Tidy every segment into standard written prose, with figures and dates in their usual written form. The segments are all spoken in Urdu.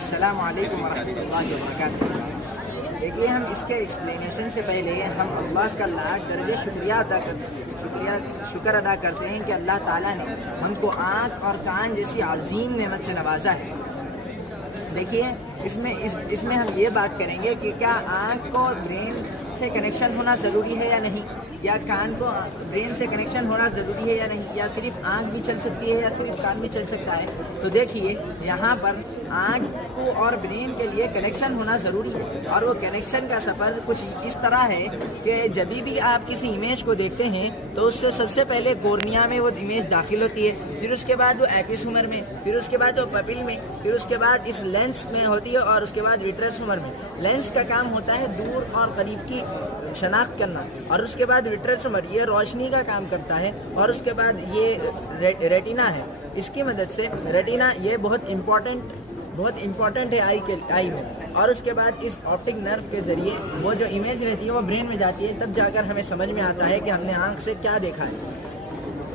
السلام علیکم ورحمۃ اللہ وبرکاتہ۔ دیکھیے، ہم اس کے ایکسپلینیشن سے پہلے ہم اللہ کا لاکھ درجے شکر ادا کرتے ہیں کہ اللہ تعالیٰ نے ہم کو آنکھ اور کان جیسی عظیم نعمت سے نوازا ہے۔ دیکھیے، اس میں ہم یہ بات کریں گے کہ کیا آنکھ کو برین سے کنیکشن ہونا ضروری ہے یا نہیں، یا کان کو برین سے کنیکشن ہونا ضروری ہے یا نہیں، یا صرف آنکھ بھی چل سکتی ہے یا صرف کان بھی چل سکتا ہے۔ تو دیکھیے، یہاں پر آنکھ کو اور برین کے لیے کنیکشن ہونا ضروری ہے، اور وہ کنیکشن کا سفر کچھ اس طرح ہے کہ جب بھی آپ کسی امیج کو دیکھتے ہیں تو اس سے سب سے پہلے کورنیا میں وہ امیج داخل ہوتی ہے، پھر اس کے بعد وہ ایکس ہیومر میں، پھر اس کے بعد وہ پپل میں، پھر اس کے بعد اس لینس میں ہوتی ہے، اور اس کے بعد وٹرس ہیومر میں۔ لینس کا کام ہوتا ہے دور اور قریب کی شناخت کرنا، اور اس کے بعد وٹرس ہیومر یہ روشنی کا کام کرتا ہے، اور اس کے بعد یہ ریٹینا ہے۔ اس کی مدد سے ریٹینا یہ بہت امپورٹنٹ ہے آئی میں، اور اس کے بعد اس آپٹک نرو کے ذریعے وہ جو امیج رہتی ہے وہ برین میں جاتی ہے، تب جا کر ہمیں سمجھ میں آتا ہے کہ ہم نے آنکھ سے کیا دیکھا ہے۔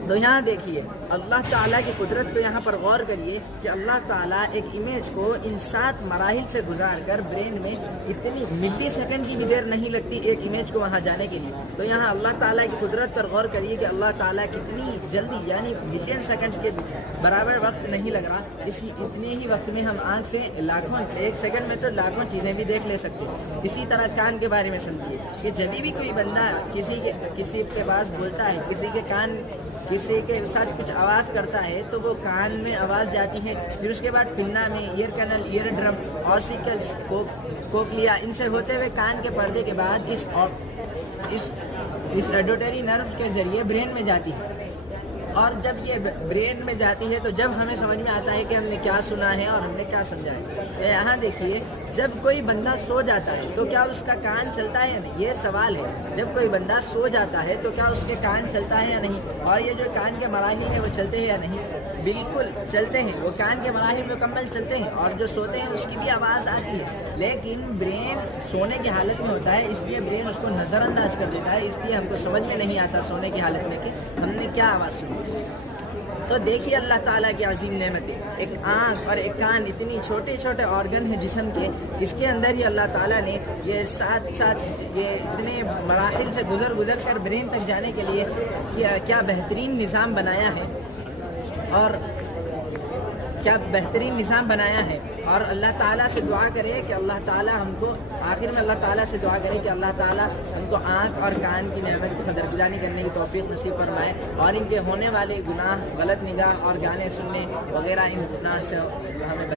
تو یہاں دیکھیے، اللہ تعالیٰ کی قدرت کو یہاں پر غور کریے کہ اللہ تعالیٰ ایک امیج کو ان 7 مراحل سے گزار کر برین میں اتنی ملی سیکنڈ کی بھی دیر نہیں لگتی ایک امیج کو وہاں جانے کے لیے۔ تو یہاں اللہ تعالیٰ کی قدرت پر غور کریے کہ اللہ تعالیٰ کتنی جلدی، یعنی ملین سیکنڈز کے برابر وقت نہیں لگ رہا، اتنے ہی وقت میں ہم آنکھ سے ایک سیکنڈ میں تو لاکھوں چیزیں بھی دیکھ لے سکتے ہیں۔ اسی طرح کان کے بارے میں سمجھیے کہ جب بھی کوئی بندہ کسی کے پاس بولتا ہے، کسی کے ساتھ کچھ آواز کرتا ہے تو وہ کان میں آواز جاتی ہے، پھر اس کے بعد پنا میں، ear canal, ear drum, ossicles, cochlea, ان سے ہوتے ہوئے کان کے پردے کے بعد اس ایڈوٹری نرو کے ذریعے برین میں جاتی ہے۔ اور جب یہ برین میں جاتی ہے تو جب ہمیں سمجھ میں آتا ہے کہ ہم نے کیا سنا ہے اور ہم نے کیا سمجھا ہے۔ یہاں دیکھیے، جب کوئی بندہ سو جاتا ہے تو کیا اس کا کان چلتا ہے یا نہیں، یہ سوال ہے۔ جب کوئی بندہ سو جاتا ہے تو کیا اس کے کان چلتا ہے یا نہیں، اور یہ جو کان کے مراحل ہیں وہ چلتے ہیں یا نہیں؟ بالکل چلتے ہیں، وہ کان کے مراحل مکمل چلتے ہیں، اور جو سوتے ہیں اس کی بھی آواز آتی ہے، لیکن برین سونے کی حالت میں ہوتا ہے، اس لیے برین اس کو نظر انداز کر دیتا ہے، اس لیے ہم کو سمجھ میں نہیں آتا سونے کی حالت میں کہ ہم نے کیا آواز سنی۔ تو دیکھیے، اللہ تعالیٰ کی عظیم نعمتیں، ایک آنکھ اور ایک کان اتنی چھوٹے آرگن ہیں جسم کے، اس کے اندر ہی اللہ تعالیٰ نے یہ یہ اتنے مراحل سے گزر کر برین تک جانے کے لیے کیا بہترین نظام بنایا ہے، اور اللہ تعالیٰ سے دعا کرے کہ اللہ تعالیٰ ہم کو آخر میں اللہ تعالیٰ سے دعا کرے کہ اللہ تعالیٰ ہم کو آنکھ اور کان کی نعمت کو قدردانی کرنے کی توفیق نصیب فرمائے، اور ان کے ہونے والے گناہ، غلط نگاہ اور گانے سننے وغیرہ ان گناہ سے ہمیں